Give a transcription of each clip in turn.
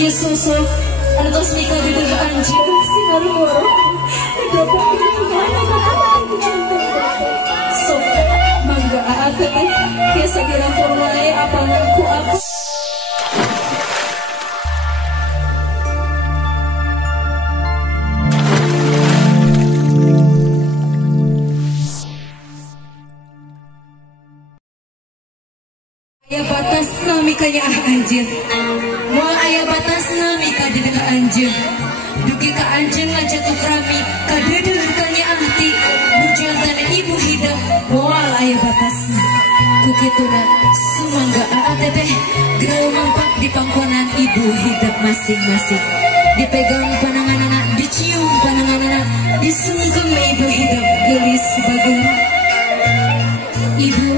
Yesusok anu tos mika bibir anjir singaruh dapat anak-anak sok mangga aate teh biasa dirangkul wae apa ku aku aya batasna mikanya anjir moal aya batasna mika di dekat anjir dugi ka anjing ngajatuh rami kadeudeur kanya ahti bujantan ibu hidup moal aya batasna kukituna sumangga aate teh gereu mampak di pangkonan ibu hidup masing-masing dipegang pananganana dicium pananganana disungkem ibu hidup gelis bageura ibu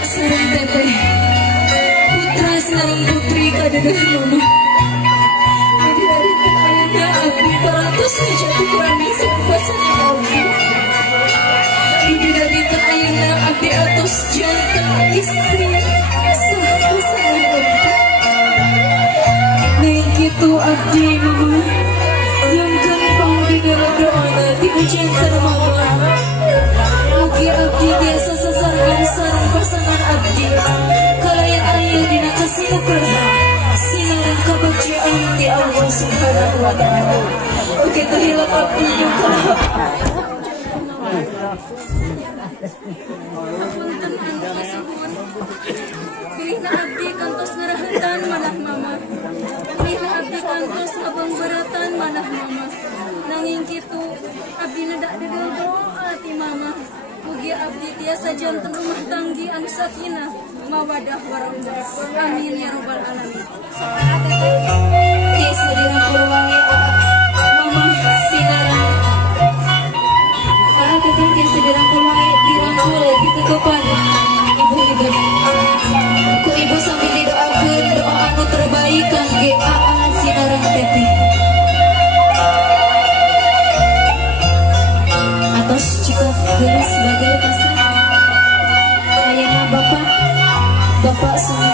sareng teteh putra sareng putri kadeudeun mama jadi dari ayahnya abdi paratos jatuh kurang sebasanya abdi jadi dari ayahnya abdi atos jantan istri sebasanya abdi neng kitu abdi mama yang gampang di dalam doa di jantan mama mugi abdi biasa sasarangan sareng pasangan abdi kalayan ayah dina kasimukeun sinareng kabagjian ti Allah subhanahu wa ta'ala mugi teh hilap abdi nyumpah pilihna abdi kantos ngarahetan manah mama pilihna abdi kantos abang beratan manah mama nanging kitu abdi nedak dedel doa ti mama mugi abdi tiasa janten rumah tanggi anu sakinah mawadah warahmah amin ya robbal alamin tiasa dirangkul wae mama sinarang teteh tiasa dirangkul wae dirangkul ditutupan ibu hidup ku ibu sambil didoakeun doa anu terbaik kangge sinarang teteh atos cukup geus sebagai pasang ayana bapak sama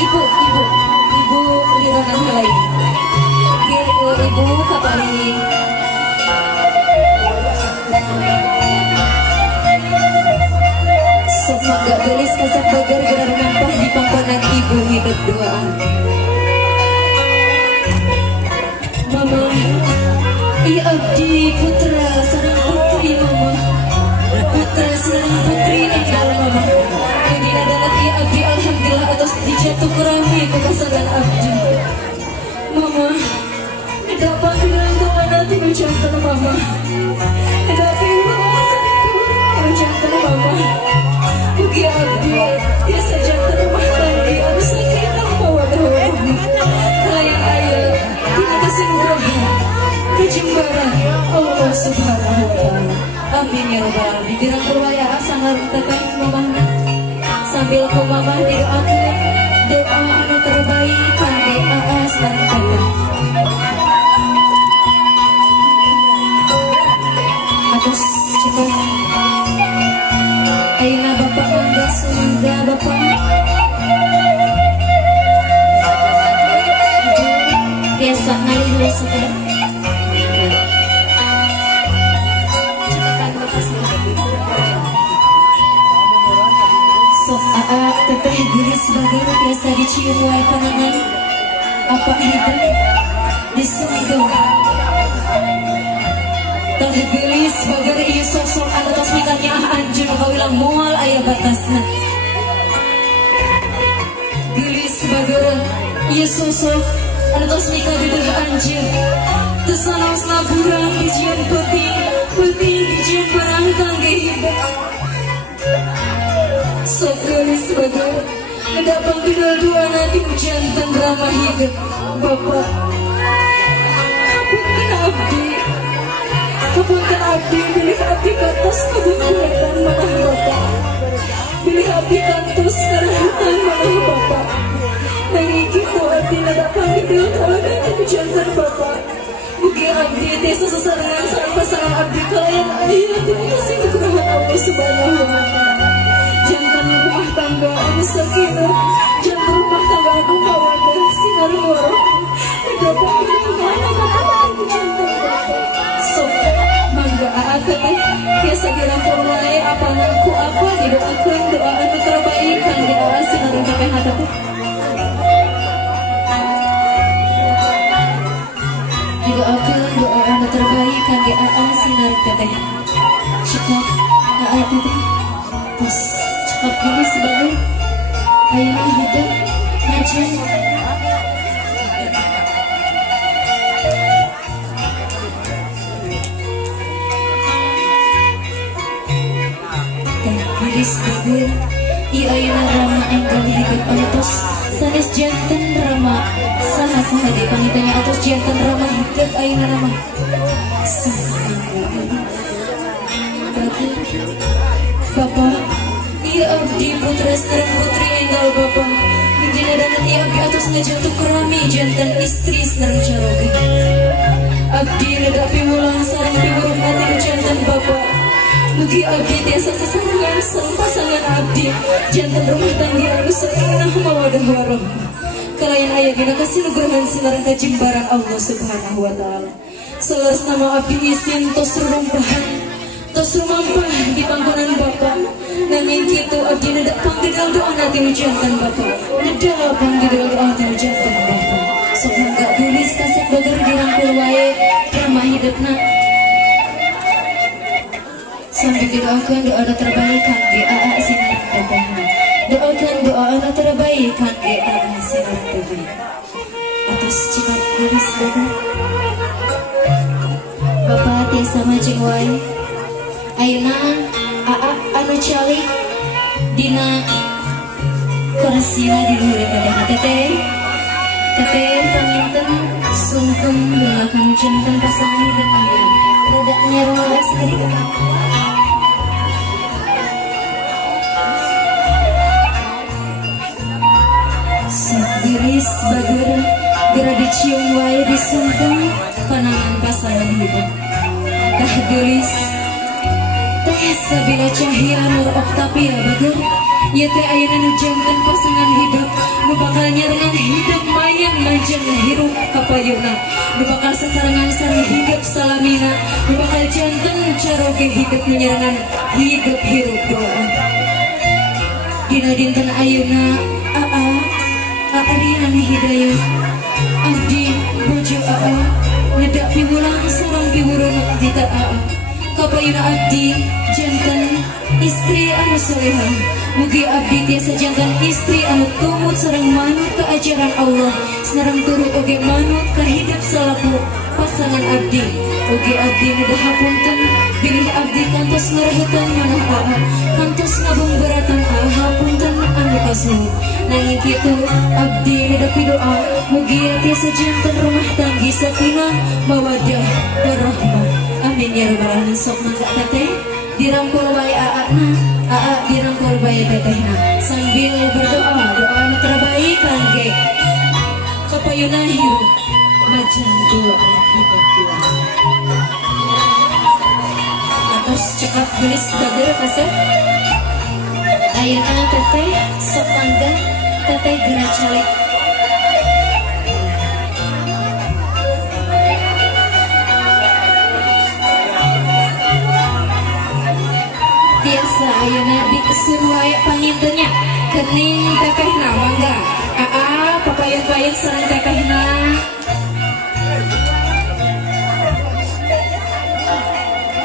ibu lirangan halai ibu kaparing sok mangga gelis kasak bagar gelar nampah di pangkonan ibu hidup doaan mama iya abdi putra sareng putri mama putra sareng putri ninggal mama jadi adalah iya abdi alhamdulillah atas dijatuh kerami ke pasangan abdi mama tidak panggilan doa nanti mencantan mama tidak panggilan mencantan mama mugi abdi biasa jantan rumah tanggi anu sakinah mawadah warahmah kalayan ayah dina kasinugraha kejembaran Allah subhanahu wa ta'ala amin ya rabbal alamin dirangkul wae sangar teteh mama sambil ku mama didoakeun doa anu terbaik kangge sareng teteh atus cukup ayeuna bapak mangga sumangga bapak biasa ngalih saudara sok teteh gelis bageura biasa dicium wae panangan apa hidup disungkem teh gelis bageura ieu sosok anu tos mikanya anjeun kawilang moal aya batasna gelis bageura ieu sosok anu tos mika bibir anjeun teu sanaosna burang dijieun peuting dijieun barang kangge hidup sok gelis bageura ada panggil dua nanti jantan ramah hidup bapak kapunten abdi pilih abdi kantos kabungkulan manah bapak pilih abdi kantos karahutan manah bapak nanging kitu abdi nada panggil kalau nanti jantan bapak mugi abdi desa sesarengan sareng pasangan abdi kalayan ayah tidak singkunahan Allah subhanahu wa ta'ala jantan rumah tangga anu sakinah jantan rumah tangga anu mawadah baru-baru. So, mangga teteh biasa dirangkul wae apa nangku apa didoakeun doa anu terbaik kangge doa sinareng teteh teteh. Didoakeun doa anu terbaik kangge AA sinareng teteh. Cekap AA teteh. Terus cekap gini sebagai ayeuna hidup ngajen. Gadis beber ieu ayeuna rama enggal hidup atos sanes janten rama saha-saha di pangitanya atos janten rama hidup ayeuna rama. Bapak, ieu abdi putra sareng putri enggal Bapak. Dina dangan ieu abdi atos ngajantuk rami janten istri sareng caroge. Abdi nedapi mulang sareng piwuruh hati janten Bapak. Mugi abdi tiasa sesarengan sareng pasangan abdi janten rumah tangga anu sakinah mawaddah warahmah. Kalayan aya dina kasinugrahan sinareng kajimbaran Allah Subhanahu wa taala. Selaras nama abdi isin tos rumpahan tos rumampah di panggonan Bapak. Nanging kitu abdi nedak pangdedal doa ti janten Bapak. Nedak pangdedal doa ti janten Bapak. Sok mangga tulis kaset bager dirangkul wae ramah hidupna. Sambil didoakan doa terbaik kangge AA sinareng teteh. Doakan doa terbaik kangge AA sinareng teteh. Atus cikat tulis bager. Bapak tiasa majeng wae. Ayeuna AA anu calik dina kurasina di luhur teteh. Teteh paminten sungkem belakang janten pasangan dengan rodanya roda sedikit. Diris bager gera dicium wae disungkem panangan pasangan hidup. Tah geulis teh sabila cahya nur oktapia bager ieu teh ayeuna nu janten pasangan hidup nu bakal nyarengan hidup mayang manjang hirup kapayuna nu bakal sasarengan sareng hidup salamina nu bakal janten caroge hidup nyarengan hidup hirup doa. Dina dinten ayeuna Ari anu hidayah abdi bojo AA nedak piwulang sareng piwurun dita AA kapayuna abdi janten istri anu salehah. Mugi abdi tiasa janten istri anu tumut sareng manut ka ajaran Allah sareng turu oge manut ka hidup salaku pasangan abdi. Oge abdi nedah hapunten bilih abdi kantos ngarahetan manah AA kantos ngabungberatan AA hapunten anu kasuhun. Nanging kitu abdi nedapi doa mugi tiasa janten rumah tanggi sakinah mawaddah warahmah. Amin ya rabbal alamin. Sok mangga teteh dirangkul wae AA dirangkul wae tetehna sambil berdoa doa anu terbaik kangge kapayuna hirup majang doa hidup doa. Atos cekap gelis bager kaset ayeuna teteh sok mangga teteh geura calik. Tiasa ayeuna dikesun wae pangintennya kening tetehna mangga AA papayun-payun sareng tetehna.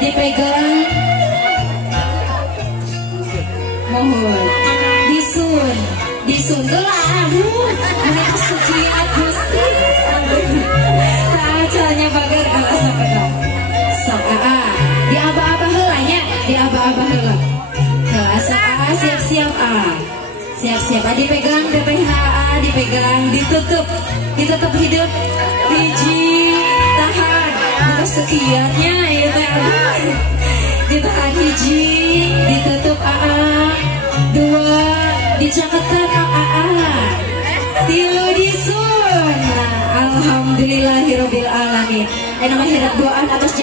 Dipegang mohon disun gelah anak suci Gusti tacanya bagar ala sapeda sok AA di aba-aba heula nya di aba-aba heula sok AA siap-siap siap-siap dipegang tetehna AA dipegang ditutup hidup biji tahan kesekiannya ya teh ditahan hiji ditutup AA dua dicaketan AA tilu disun. Alhamdulillahirabbil alamin. Ena mah hirap doaan atas